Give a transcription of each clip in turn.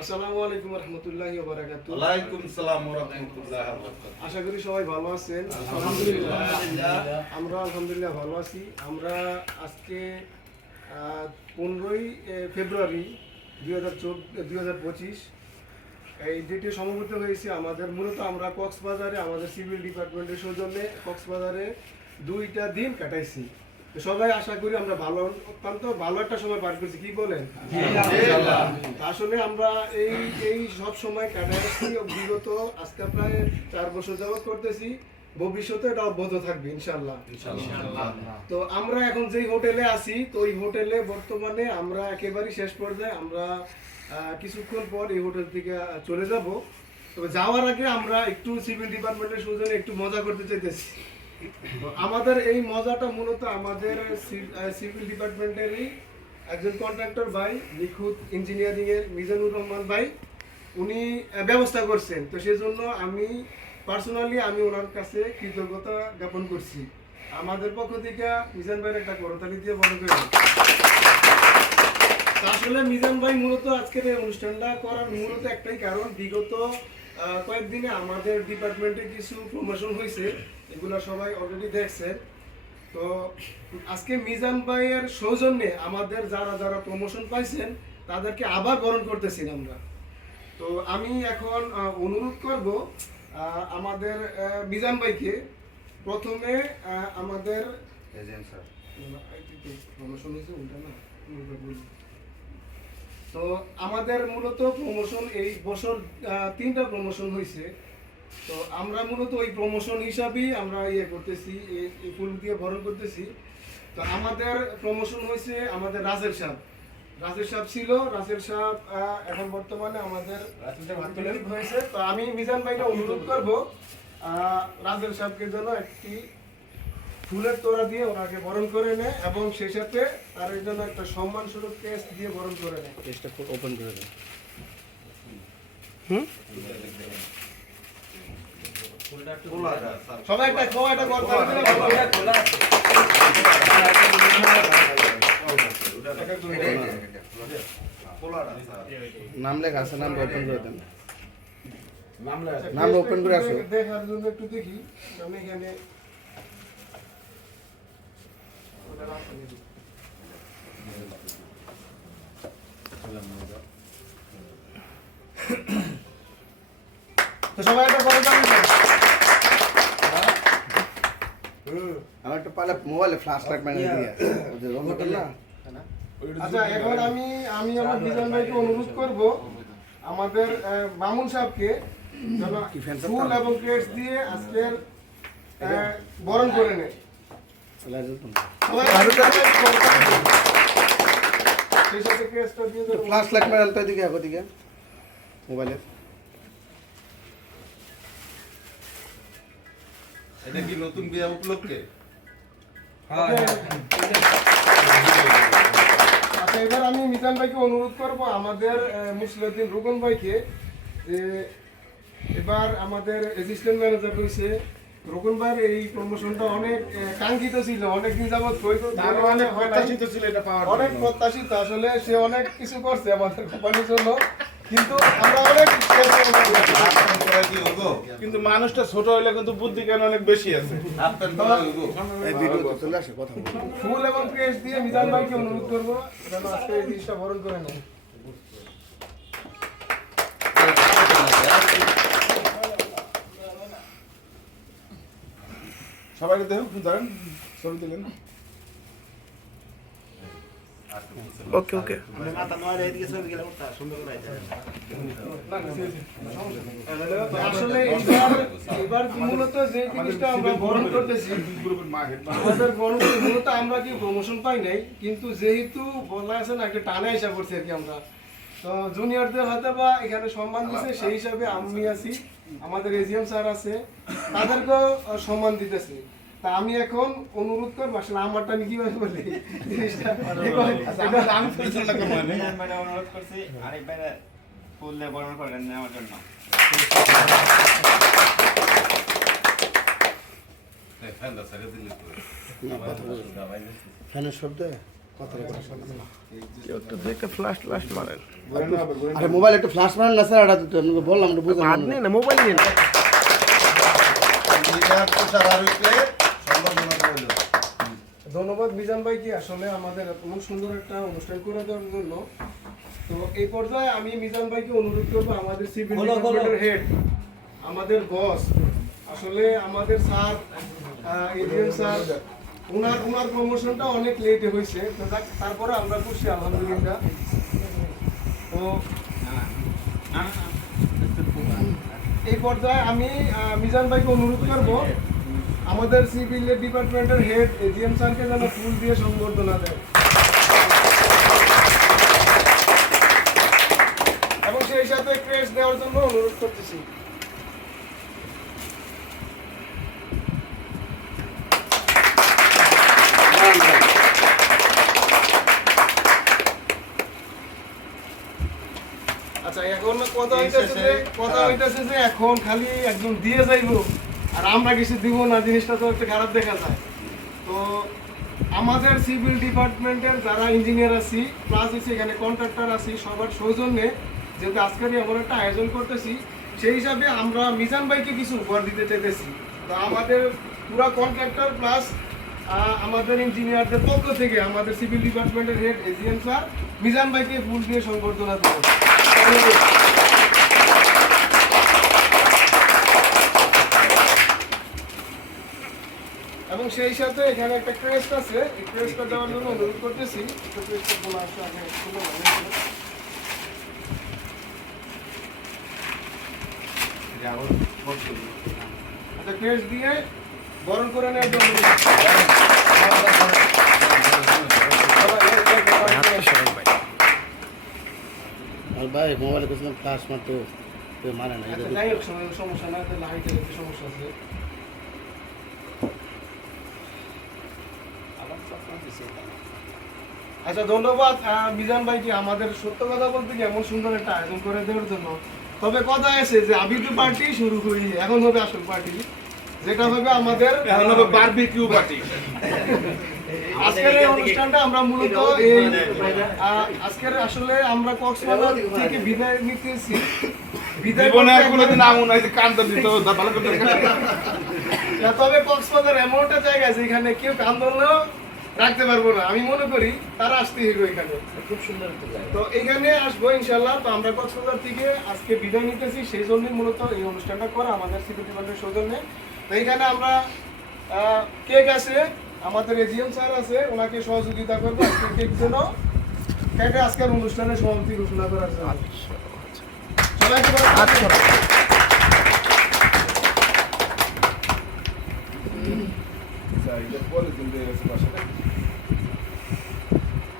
আসসালামু আলাইকুম রহমতুল্লাহি বারাকাতুহু। ওয়ালাইকুম সালাম ওয়া রাহমাতুল্লাহি ওয়া বারাকাতুহু। আশা করি সবাই ভালো আছেন। আলহামদুলিল্লাহ। আমরা আলহামদুলিল্লাহ ভালো আছি। আমরা আজকে পনেরোই ফেব্রুয়ারি দুই হাজার দুই হাজার পঁচিশ। এই ডেটে সমবেত হয়েছে আমাদের মূলত আমরা কক্সবাজারে আমাদের সিভিল ডিপার্টমেন্টের সৌজন্যে কক্সবাজারে দুইটা দিন কাটাইছি। সবাই আশা করি আমরা ভালো অত্যন্ত ভালো একটা সময় পার করছি। কি বলেন? আসলে আমরা এই এই সব সময় কাটাচ্ছি বিগত আজকে প্রায় চার বছর যাবত করতেছি। ভবিষ্যতে এটা অব্যাহত থাকবে ইনশাল্লাহ তো আমরা এখন যেই হোটেলে আছি তো ওই হোটেলে বর্তমানে আমরা একেবারেই শেষ পর্যায়ে আমরা আহ, কিছুক্ষণ পর এই হোটেল থেকে চলে যাব। তবে যাওয়ার আগে আমরা একটু সিভিল ডিপার্টমেন্টের সৌজন্যে একটু মজা করতে চাইতেছি। আমাদের এই মজাটা মূলত আমাদের সিভিল ডিপার্টমেন্টেরই একজন কন্ট্রাক্টর ভাই, নিখুঁত ইঞ্জিনিয়ারিং এর মিজানুর রহমান ভাই। উনি ব্যবস্থা করছেন। তো সেজন্য আমি পার্সোনালি আমি ওনার কাছে কৃতজ্ঞতা জ্ঞাপন করছি। আমাদের পক্ষ থেকে মিজান ভাইয়ের একটা করতালি দিয়ে বড় করে। আসলে মিজান ভাই মূলত আজকের এই অনুষ্ঠানটা করার মূলত একটাই কারণ। বিগত কয়েকদিনে আমাদের ডিপার্টমেন্টে কিছু প্রমোশন হয়েছে এগুলো সবাই অলরেডি দেখছেন। তো আজকে মিজান ভাইয়ের সৌজন্যে আমাদের যারা যারা প্রমোশন পাইছেন তাদেরকে আবার বরণ করতেছি আমরা। তো আমি এখন অনুরোধ করব আমাদের মিজান ভাইকে প্রথমে আমাদের প্রমোশন হয়েছে ওটা না। তো আমাদের মূলত প্রমোশন এই বছর তিনটা প্রমোশন হয়েছে তো আমরা মূলত ওই প্রমোশন হিসাবেই আমরা ইয়ে করতেছি এই- ফুল দিয়ে বরণ করতেছি। তো আমাদের প্রমোশন হয়েছে আমাদের রাজের সাহেব রাজের সাহেব ছিল রাজের আহ, এখন বর্তমানে আমাদের হয়েছে। তো আমি মিজান ভাইকে অনুরোধ করব রাজের সাহেবকে জন্য একটি ফুলের তোড়া দিয়ে ওনাকে বরণ করে নেয় এবং সেই সাথে তার জন্য একটা সম্মান স্বরূপ কেস দিয়ে বরণ করে নেয়। চেষ্টা ওপেন করে সবাই একটা একটা স্যার নাম লেখা আছে নাম ওপেন করে দেন। নাম কেসটা open করে আসো। দেখার জন্য একটু দেখি আমি এখানে ওটা রাখা নেই। তো সবাই একটা বড় দাম দিন। আমার একটা পালে মোবাইলে ফ্ল্যাশ লাইট মানে দিয়ে ওই যে রং হোটেল না আচ্ছা এখন আমি আমি আমার বিজন ভাইকে অনুরোধ করব আমাদের আহ, মামুন সাহেবকে যেন কি ফ্যান ফুল এবং প্লেটস দিয়ে আজকের আহ, বরণ করে নেয় আচ্ছা এবার আমি মিজান ভাইকে অনুরোধ করব আমাদের মুসলিউদ্দিন রুকন ভাইকে যে এবার আমাদের অ্যাসিস্ট্যান্ট ম্যানেজার রয়েছে রুকন ভাইয়ের এই প্রমোশনটা অনেক কাঙ্ক্ষিত ছিল অনেক দিন যাবত অনেক প্রত্যাশিত ছিল এটা পাওয়ার অনেক প্রত্যাশিত আসলে সে অনেক কিছু করছে আমাদের কোম্পানির জন্য। কিন্তু আমরা অনেক কিন্তু মানুষটা ছোট হলে কিন্তু বুদ্ধি কেন অনেক বেশি আছে। ফুল এবং ক্রেস দিয়ে মিজান ভাইকে অনুরোধ করব যেন আজকে এই জিনিসটা বরণ করে নেয়। সবাইকে দেখুন ধরেন ছবি তুলেন ওকে ওকে আসলে এবার মূলত যে জিনিসটা আমরা বরণ করতেছি আমাদের বরণ মূলত আমরা কি প্রমোশন পাই নাই কিন্তু যেহেতু বলা আছে না একটা টানা হিসাব করছি আর কি আমরা। তো জুনিয়রদের হয়তো বা এখানে সম্মান দিছে সেই হিসাবে আমি আছি। আমাদের এজিএম স্যার আছে তাদেরকেও সম্মান দিতেছি। তা আমি এখন অনুরোধ করব আসলে আমারটা আমি কীভাবে বলি? অনুরোধ করছি ফুল দিয়ে বরণ করে নেওয়ার জন্য। ফ্যানের শব্দে? একটা ফ্ল্যাশ ফ্ল্যাশ মারেন। আরে মোবাইল একটু ফ্ল্যাশ মারেন না স্যার এটা তো আপনাকে বললাম একটু বুঝলাম হাত নিয়ে না। মোবাইল নিয়ে না ইঞ্জিনিয়ার তুষার আরবিকে সম্বর্ধনা রইল ধন্যবাদ বিজান ভাইকে আসলে আমাদের এমন সুন্দর একটা অনুষ্ঠান করে দেওয়ার জন্য। তো এই পর্যায়ে আমি মিজান ভাইকে অনুরোধ করব আমাদের সিভিল হেড আমাদের বস আসলে আমাদের স্যার স্যার ওনার ওনার প্রমোশনটা অনেক লেটে হয়েছে। তারপরে আমরা খুশি, আলহামদুলিল্লাহ। তো এই পর্যায়ে আমি মিজান ভাইকে অনুরোধ করব, আমাদের সিভিল ডিপার্টমেন্টের হেড এজিএম স্যারকে যেন ফুল দিয়ে সম্বর্ধনা দেয়। এবং সেই সাথে ক্রেস দেওয়ার জন্য অনুরোধ করতেছি। আচ্ছা এখন কথা হইতেছে যে কথা। হইতেছে যে এখন খালি একজন দিয়ে যাইবো। আর আমরা কিছু দিব না জিনিসটা তো একটু খারাপ দেখা যায়। তো আমাদের সিভিল ডিপার্টমেন্টের যারা ইঞ্জিনিয়ার আছি প্লাস হচ্ছে এখানে কন্ট্রাক্টর আছি সবার সৌজন্যে যেহেতু আজকের এমন একটা আয়োজন করতেছি সেই হিসাবে আমরা মিজান ভাইকে কিছু উপহার দিতে চাইতেছি। তো আমাদের পুরা কন্ট্রাক্টর প্লাস আমাদের ইঞ্জিনিয়ারদের পক্ষ থেকে আমাদের সিভিল ডিপার্টমেন্টের হেড এজিএম স্যার মিজান ভাইকে ফুল দিয়ে সংবর্ধনা দেবো। এবং সেই সাথে এখানে একটা ক্রেস্ট আছে। এই ক্রেস্টটা দেওয়ার জন্য অনুরোধ করতেছি। আচ্ছা ক্রেস্ট দিয়ে বরণ করে নেওয়ার জন্য ভাই মোবাইলে কিছু ফ্ল্যাশ মারতো মারে না আচ্ছা, যাই হোক সমস্যা না লাইটের একটু সমস্যা আছে। আচ্ছা ধন্যবাদ। আহ, মিজান ভাইকে আমাদের সত্য কথা বলতে কি এমন সুন্দর একটা আয়োজন করে দেওয়ার জন্য। তবে কথা আছে যে আবির পার্টি শুরু করি এখন হবে আসল পার্টি। যেটা হবে আমাদের এখন হবে বারবিকিউ পার্টি আজকের এই অনুষ্ঠানটা আমরা মূলত এই আজকের আসলে আমরা কক্সবাজার থেকে বিদায় নিতেছি। জীবনে আর কোনোদিন আমন হয় যে কান্দা দিতে হবে তা ভালো করে তবে কক্সবাজার এমন একটা জায়গা যেখানে কেউ কান রাখতে পারব না। আমি মনে করি তারা আসতে হবে এখানে। খুব সুন্দর তো এখানে আসব ইনশাল্লাহ তো আমরা কক্সবাজার থেকে আজকে বিদায় নিতেছি। সেই জন্যই মূলত এই অনুষ্ঠানটা করা আমাদের সৌজন্যে। তো এখানে আমরা কেক আছে, আমাদের এজিএম স্যার আছে, ওনাকে সহযোগিতা করব আজকে কেক জন্য। কেকে আজকের অনুষ্ঠানের সমাপ্তি ঘোষণা করার জন্য। সবাইকে বলো- তাহলে কেউ দুষ্টামি করেন না গালে মামাকি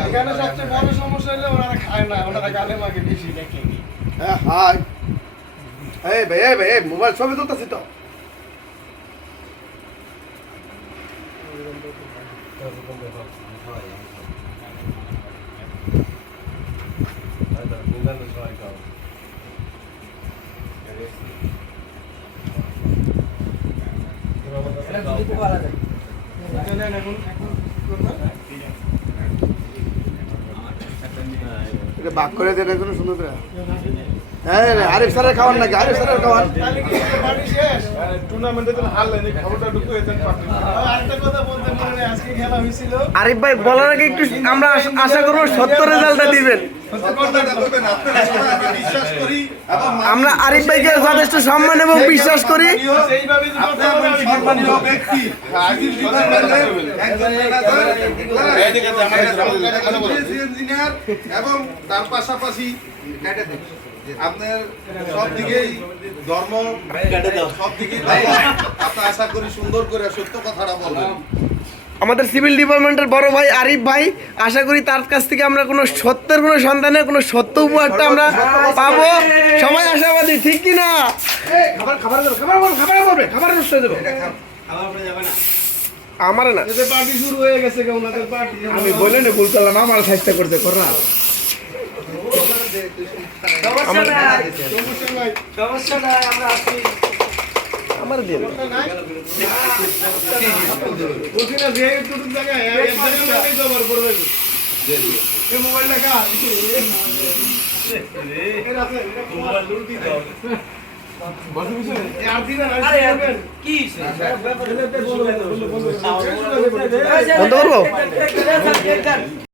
এখানে সবচেয়ে বড় সমস্যা হলো ওনারা খায় না ওনারা গালে মাকে বেশি হাই এই ভাই এই ভাই মোবাইল ছবি তুলতেছি তো? চলেন এখন এখন কি করব? এটা বাক করে দেন একজন সুন্দর করে। হ্যাঁ রে, আরিফ স্যারের খাওয়ান নাকি? আরিফ স্যারের খাওয়ান। আরিফ ভাই বলার আগে একটু আমরা আশা- আশা করব সত্য রেজাল্টটা দিবেন। আপনারা আপনারা আমরা আরিফ ভাইকে যথেষ্ট সম্মান এবং বিশ্বাস করি আপনার এবং তার পাশাপাশি আপনার সব ধর্ম সব দিকেই ধর্ম। আপনি আশা করি সুন্দর করে সত্য কথাটা বলবেন আমাদের সিভিল ডিপার্টমেন্টের বড় ভাই আরিফ ভাই আশা করি তার কাছ থেকে আমরা কোনো সত্যের কোনো সন্তানের কোনো সত্য উপহারটা আমরা পাবো। সবাই আশাবাদী ঠিক কি না? খাবার খাবার খাবার বল খাবার বলবে খাবার নষ্ট হয়ে আমার না। হয়ে আমি বলে না ভুল করলাম আমার চেষ্টা করতে কর না সমস্যা নাই সমস্যা নাই আমরা আমার দিয়ে কি বন্ধ করব?